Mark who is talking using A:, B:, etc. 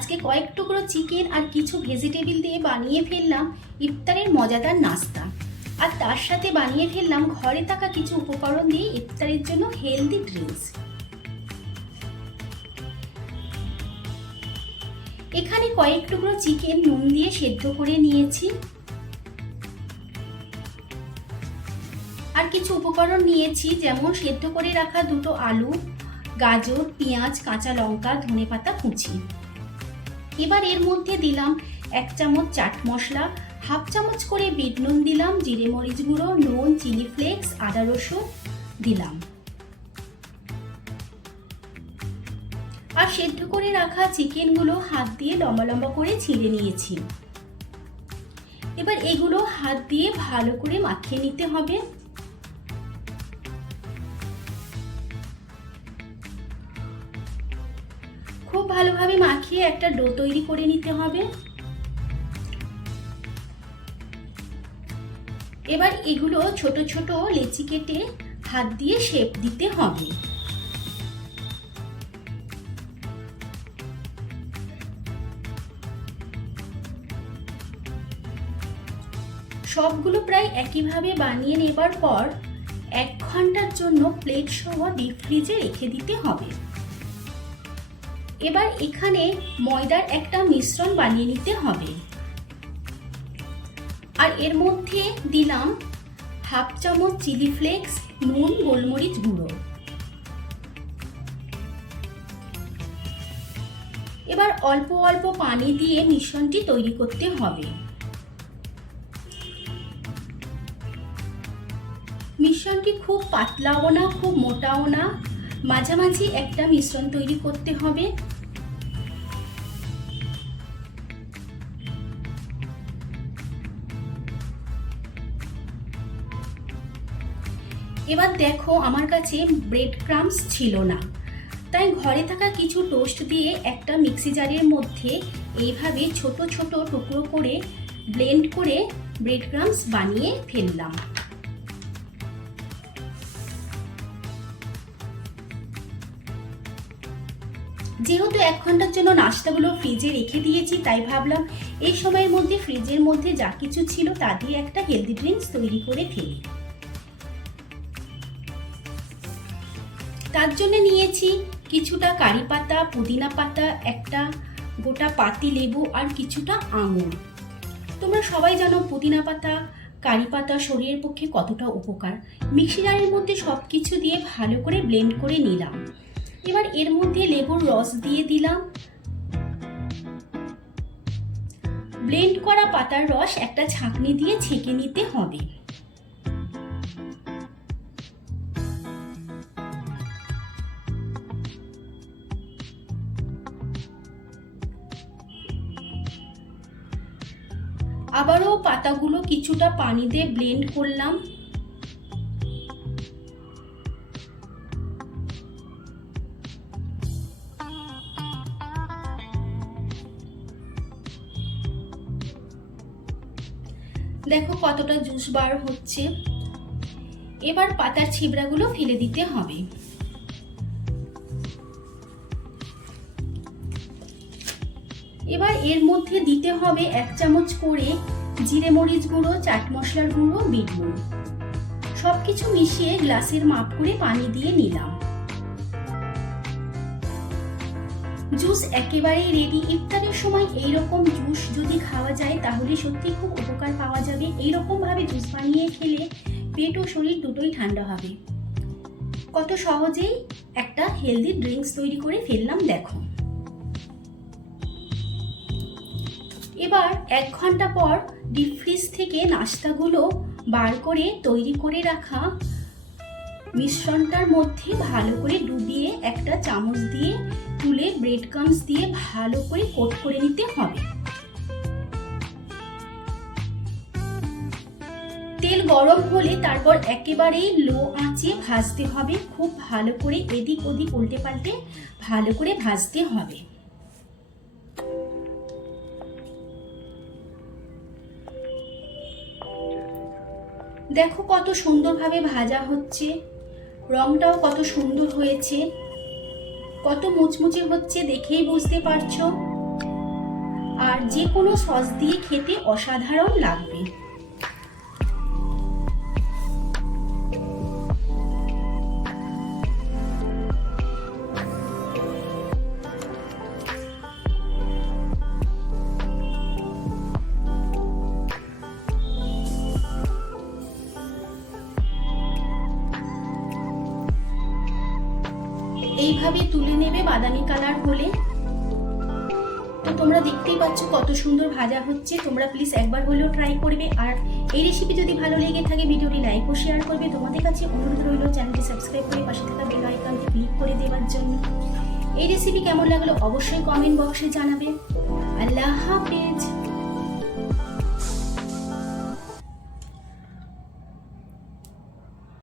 A: আজকে কয়েক টুকরো চিকেন আর কিছু ভেজিটেবিল দিয়ে বানিয়ে ফেললাম ইফতারের মজাদার নাস্তা। আর তার সাথে বানিয়ে ফেললাম ঘরে থাকা কিছু উপকরণ দিয়ে ইফতারের জন্য হেলদি ড্রিঙ্কস এখানে কয়েক টুকরো চিকেন নুন দিয়ে সেদ্ধ করে নিয়েছি। আর কিছু উপকরণ নিয়েছি, যেমন সেদ্ধ করে রাখা দুটো আলু, গাজর, পেঁয়াজ, কাঁচা লঙ্কা, ধনেপাতা, কুচি। এবার এর মধ্যে দিলাম এক চামচ চাট মশলা, হাফ চামচ করে বিট নুন দিলাম, জিরে মরিচ গুঁড়ো, নুন, চিলি ফ্লেক্স, আদা রসুন দিলাম। আর সেদ্ধ করে রাখা চিকেনগুলো হাত দিয়ে লম্বা লম্বা করে ছিঁড়ে নিয়েছি। এবার এগুলো হাত দিয়ে ভালো করে মাখিয়ে নিতে হবে। খুব ভালোভাবে মাখিয়ে একটা ডো তৈরি করে নিতে হবে। এবার এগুলো ছোট ছোট লেচি কেটে হাত দিয়ে শেপ দিতে হবে। সবগুলো প্রায় একইভাবে বানিয়ে নেবার পর এক ঘণ্টার জন্য প্লেট সহ ডিপ ফ্রিজে রেখে দিতে হবে। এবার এখানে ময়দার একটা মিশ্রণ বানিয়ে নিতে হবে। আর এর মধ্যে দিলাম হাফ চামচ চিলি ফ্লেক্স, নুন, গোলমরিচ গুঁড়ো। এবার অল্প অল্প পানি দিয়ে মিশ্রণটি তৈরি করতে হবে। মিশ্রণটি খুব পাতলাও না, খুব মোটাও না। মাঝামাঝি একটা মিশ্রণ তৈরি করতে হবে। এবার দেখো আমার কাছে ব্রেড ক্রামস ছিল না। তাই ঘরে থাকা কিছু টোস্ট দিয়ে একটা মিক্সি জারের মধ্যে এইভাবে ছোট ছোট টুকরো করে ব্লেন্ড করে ব্রেড ক্রামস বানিয়ে ফেললাম। যেহেতু এক ঘণ্টার জন্য নাস্তাগুলো ফ্রিজে রেখে দিয়েছি, তাই ভাবলাম এই সময়ের মধ্যে ফ্রিজের মধ্যে যা কিছু ছিল তা দিয়ে একটা হেলদি ড্রিঙ্কস তৈরি করে ফেলি। তার জন্য নিয়েছি কিছুটা কারি পাতা, পুদিনা পাতা, একটা গোটা পাতি লেবু আর কিছুটা আঙুর। তোমরা সবাই জানো পুদিনা পাতা, কারি পাতা শরীরের পক্ষে কতটা উপকার। মিক্সি মধ্যে সব কিছু দিয়ে ভালো করে ব্লেন্ড করে নিলাম। এবার এর মধ্যে লেবুর রস দিয়ে দিলাম। ব্লেন্ড করা পাতার রস একটা ছাঁকনি দিয়ে ছেঁকে নিতে হবে। আবারও পাতাগুলো কিছুটা পানি দিয়ে ব্লেন্ড করলাম। দেখো কতটা জুস বার হচ্ছে। এবার পাতার ছিবড়াগুলো ফেলে দিতে হবে। এবার এর মধ্যে দিতে হবে এক চামচ করে জিরে মরিচ গুঁড়ো, চাট মশলার গুঁড়ো, বিট নুন সবকিছু মিশিয়ে গ্লাসের মাপ করে পানি দিয়ে নিলাম। জুস একেবারেই রেডি ইফতারের সময় এই রকম জুস যদি খাওয়া যায়, তাহলে সত্যি খুব উপকার পাওয়া যাবে। এই রকম ভাবে জুস বানিয়ে খেলে পেট ও শরীর দুটোই ঠান্ডা হবে। কত সহজেই একটা হেলদি ড্রিঙ্কস তৈরি করে ফেললাম, দেখো। এবার এক ঘণ্টা পর ডিপ ফ্রিজ থেকে নাস্তাগুলো বার করে তৈরি করে রাখা মিশ্রণটার মধ্যে ভালো করে ডুবিয়ে একটা চামচ দিয়ে তুলে ব্রেড ক্রামস দিয়ে ভালো করে কোট করে নিতে হবে। তেল গরম হলে তারপর একেবারেই লো আঁচে ভাজতে হবে। খুব ভালো করে এদিক ওদিক উল্টে পাল্টে ভালো করে ভাজতে হবে। দেখো কত সুন্দরভাবে ভাজা হচ্ছে। রংটাও কত সুন্দর হয়েছে। কত মুচমুচে হচ্ছে দেখেই বুঝতে পারছ। আর যে কোনো সস দিয়ে খেতে অসাধারণ লাগবে। এইভাবে তুলে নেবে বাদামি কালার হলে। তো তোমরা দেখতেই পাচ্ছ কত সুন্দর ভাজা হচ্ছে। তোমরা প্লিজ একবার হলেও ট্রাই করবে। আর এই রেসিপি যদি ভালো লেগে থাকে, ভিডিওটি লাইক ও শেয়ার করবে। তোমাদের কাছে অনুরোধ রইল চ্যানেলটি সাবস্ক্রাইব করে পাশে থাকা বেল আইকনটি ক্লিক করে দেওয়ার জন্য। এই রেসিপি কেমন লাগল অবশ্যই কমেন্ট বক্সে জানাবে। আল্লাহ হাফেজ!